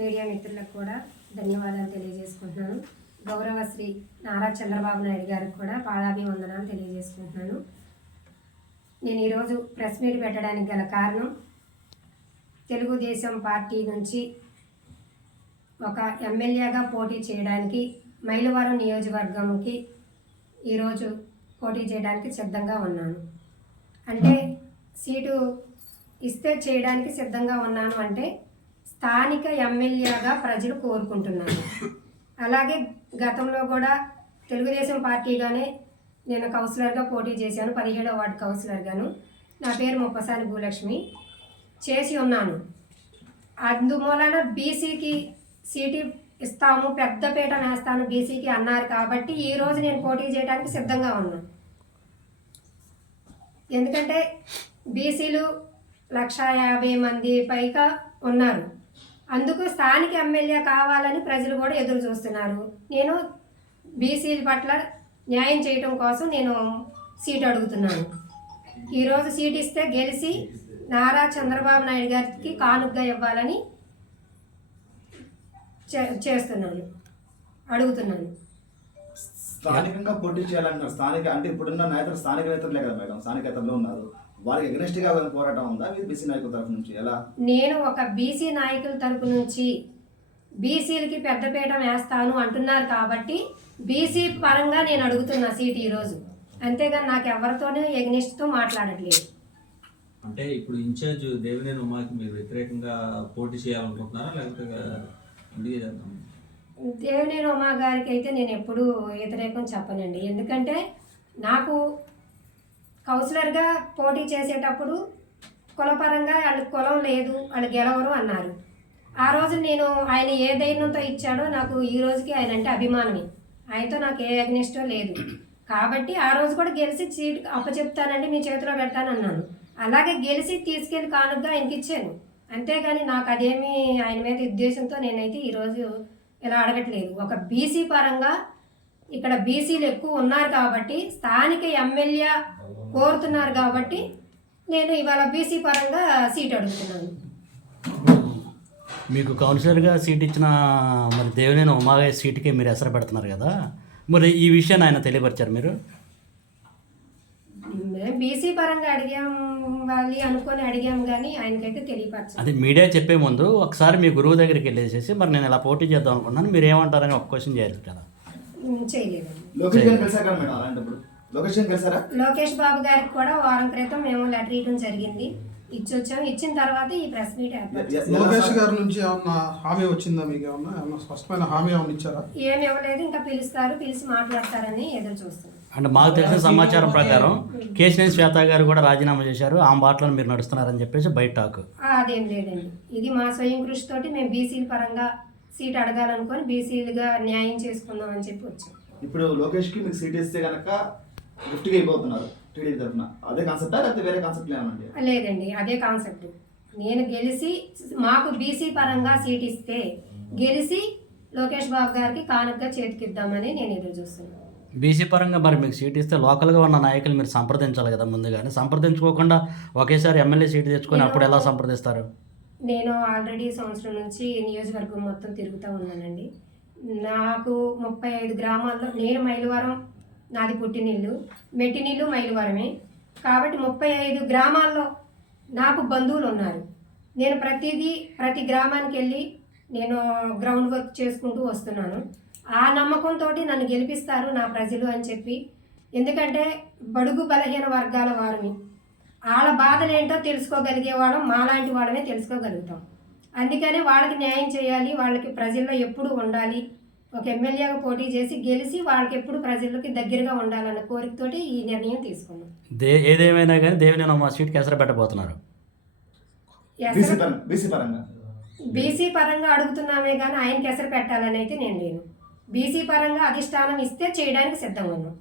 Media మిత్రులకు కూడా ధన్యవాదాలు తెలియజేసుకుంటున్నాను. గౌరవ శ్రీ నారా చంద్రబాబు నాయుడు గారికి కూడా పాదాభివందనాలు తెలియజేసుకుంటున్నాను. నేను ఈరోజు ప్రెస్ మీట్ పెట్టడానికి గల కారణం తెలుగుదేశం పార్టీ నుంచి ఒక ఎమ్మెల్యేగా పోటీ చేయడానికి మైలవరం నియోజకవర్గంకి ఈరోజు పోటీ చేయడానికి సిద్ధంగా ఉన్నాను. అంటే సీటు ఇస్తే చేయడానికి సిద్ధంగా ఉన్నాను అంటే స్థానిక ఎమ్మెల్యేగా ప్రజలు కోరుకుంటున్నారు అలాగే గతంలో కూడా తెలుగుదేశం పార్టీగానే నేను కౌన్సిలర్గా పోటీ చేశాను పదిహేడవ వార్డు కౌన్సిలర్గాను. నా పేరు ముప్పసాని భూలక్ష్మి. చేసి ఉన్నాను. అందుమూలన బీసీకి సీటు ఇస్తాము పెద్దపీట వేస్తాను బీసీకి అన్నారు కాబట్టి ఈరోజు నేను పోటీ చేయడానికి సిద్ధంగా ఉన్నాను. ఎందుకంటే బీసీలు లక్ష యాభై మంది పైగా ఉన్నారు. అందుకు స్థానిక ఎమ్మెల్యే కావాలని ప్రజలు కూడా ఎదురు చూస్తున్నారు. నేను బీసీల పట్ల న్యాయం చేయటం కోసం నేను సీట్ అడుగుతున్నాను. ఈరోజు సీట్ ఇస్తే గెలిచి నారా చంద్రబాబు నాయుడు గారికి కానుగ్గా ఇవ్వాలని చే- చేస్తున్నాను. అడుగుతున్నాను. స్థానికంగా పోటీ చేయాలంటున్నారు స్థానిక అంటే ఇప్పుడున్న నేతలు స్థానిక నేతలే కదా మేడం. స్థానికేతల్లో ఉన్నారు. ఎగ్నెస్ట్గా పోరాటం ఉందా? మీరు బీసీ నాయకుల తరఫు నుంచి ఎలా? నేను ఒక బీసీ నాయకుల తరపు నుంచి బీసీలకి పెద్దపీట వేస్తాను అంటున్నారు కాబట్టి బీసీ పరంగా నేను అడుగుతున్నా సీట్ ఈరోజు. అంతేగాని నాకు ఎవరితోనూ ఎగ్నిస్ట్తో మాట్లాడట్లేదు. అంటే ఇప్పుడు ఇన్ఛార్జ్ దేవినేని ఉమాకి మీరు వ్యతిరేకంగా పోటీ చేయాలనుకుంటున్నారా? లేకపోతే దేవినేని ఉమా గారికి అయితే నేను ఎప్పుడూ వ్యతిరేకం చెప్పనండి. ఎందుకంటే నాకు కౌన్సిలర్గా పోటీ చేసేటప్పుడు కులపరంగా వాళ్ళ కులం లేదు వాళ్ళు గెలవరు అన్నారు. ఆ రోజు నేను ఆయన ఏ ధైర్యంతో ఇచ్చాడో నాకు ఈ రోజుకి ఆయన అంటే అభిమానమే. ఆయనతో నాకు ఏ అగ్నిష్టం లేదు. కాబట్టి ఆ రోజు కూడా గెలిచి సీట్ అప్పచెప్తానండి మీ చేతిలో పెడతానన్నాను అలాగే గెలిచి తీసుకెళ్ళి కానుగ్గా ఆయనకి ఇచ్చాను. అంతేగాని నాకు అదేమీ ఆయన మీద ఉద్దేశంతో నేనైతే ఈరోజు ఇలా అడగట్లేదు. ఒక బీసీ పరంగా ఇక్కడ బీసీలు ఎక్కువ ఉన్నారు కాబట్టి స్థానిక ఎమ్మెల్యే కోరుతున్నారు కాబట్టి నేను ఇవాళ బీసీ పరంగా సీట్ అడుగుతున్నాను. మీకు కౌన్సిలర్గా సీట్ ఇచ్చిన మరి దేవినేని ఉమాగాయ సీటుకే మీరు ఎసరు పెడుతున్నారు కదా? మరి ఈ విషయాన్ని ఆయన తెలియపరిచారు మీరు? బీసీ పరంగా అడిగాం వాళ్ళు అనుకొని అడిగాం కానీ ఆయనకైతే తెలియపరచదు అదే మీడియా చెప్పే ముందు ఒకసారి మీ గురువు దగ్గరికి వెళ్ళేసేసి మరి నేను ఇలా పోటీ చేద్దాం అనుకున్నాను మీరు ఏమంటారని ఒక క్వశ్చన్ చేయాలి కదా. లోకేష్ గారిని కలిసారు కదా మేడం అలాంటప్పుడు? లోకేష్ గారిని కలిసారా లోకేష్ బాబు గారికి కూడా వారం క్రితం మేము లెటర్ ఇవ్వడం జరిగింది. ఇచ్చొచ్చాము ఇచ్చిన తర్వాత ఈ ప్రెస్ మీట్. లోకేష్ గారి నుంచి ఏమన్నా హామీ వచ్చిందా మీకు ఏమన్నా? ఏమన్నా స్పష్టమైన హామీ ఏమన్నా ఇచ్చారా? ఏమి ఇవ్వలేదు. ఇంకా పిలుస్తారు. పిలిచి మాట్లాడతారని ఎదురు చూస్తున్నాం. అంటే మాకు తెలిసిన సమాచారం ప్రకారం కేశినేని శ్వేత గారు కూడా రాజీనామా చేశారు. ఆ బాటలో మీరు నడుస్తున్నారని చెప్పేసి బయట టాక్. ఆ, అదేం లేదండి. ఇది మా స్వయం కృషితోటి మేము బీసీల పరంగా సీట్ అడగాలనుకొని బీసీలుగా న్యాయం చేసుకుందాం అని చెప్పి వచ్చాం ఇప్పుడు లోకేష్కి మీకు సీట్ ఇస్తే కనుక గిఫ్ట్గా అయిపోతున్నారు టీడీపీ తరఫున. అదే కాన్సెప్టా లేకపోతే వేరే కాన్సెప్ట్ ఏమన్నా లేదండి అదే కాన్సెప్ట్ నేను గెలిచి మాకు బీసీ పరంగా సీట్ ఇస్తే గెలిచి లోకేష్ బాబు గారికి కానుకగా చేతికిద్దామని నేను ఎదురు చూస్తున్నాను బీసీ పరంగా మరి మీకు సీట్ ఇస్తే లోకల్గా ఉన్న నాయకులు మీరు సంప్రదించాలి కదా ముందుగానే. సంప్రదించుకోకుండా ఒకేసారి ఎమ్మెల్యే సీట్ తెచ్చుకొని అప్పుడు ఎలా సంప్రదిస్తారు? నేను ఆల్రెడీ సంవత్సరం నుంచి నియోజకవర్గం మొత్తం తిరుగుతూ ఉన్నానండి. నాకు ముప్పై ఐదు గ్రామాల్లో నేను మైలవరం నాది పుట్టినిల్లు. మెట్టినిల్లు మైలవరమే. కాబట్టి ముప్పై ఐదు గ్రామాల్లో నాకు బంధువులు ఉన్నారు నేను ప్రతిదీ ప్రతి గ్రామానికి వెళ్ళి నేను గ్రౌండ్ వర్క్ చేసుకుంటూ వస్తున్నాను. ఆ నమ్మకంతో నన్ను గెలిపిస్తారు నా ప్రజలు అని చెప్పి. ఎందుకంటే బడుగు బలహీన వర్గాల వారిని వాళ్ళ బాధలు ఏంటో తెలుసుకోగలిగే వాళ్ళం మాలాంటి వాళ్ళమే తెలుసుకోగలుగుతాం. అందుకనే వాళ్ళకి న్యాయం చేయాలి వాళ్ళకి ప్రజల్లో ఎప్పుడు ఉండాలి. ఒక ఎమ్మెల్యేగా పోటీ చేసి గెలిచి వాళ్ళకి ఎప్పుడు ప్రజలకి దగ్గరగా ఉండాలన్న కోరికతోటి ఈ నిర్ణయం తీసుకున్నాం. దే ఏదేమైనా కానీ దేవినేని ఉమా సీట్కి ఎసరు పెట్టబోతున్నారు. బీసీ పరంగా? అడుగుతున్నామే కానీ ఆయనకి ఎసరు పెట్టాలని అయితే నేను లేను. బీసీ పరంగా అధిష్టానం ఇస్తే చేయడానికి సిద్ధంగా ఉన్నాం.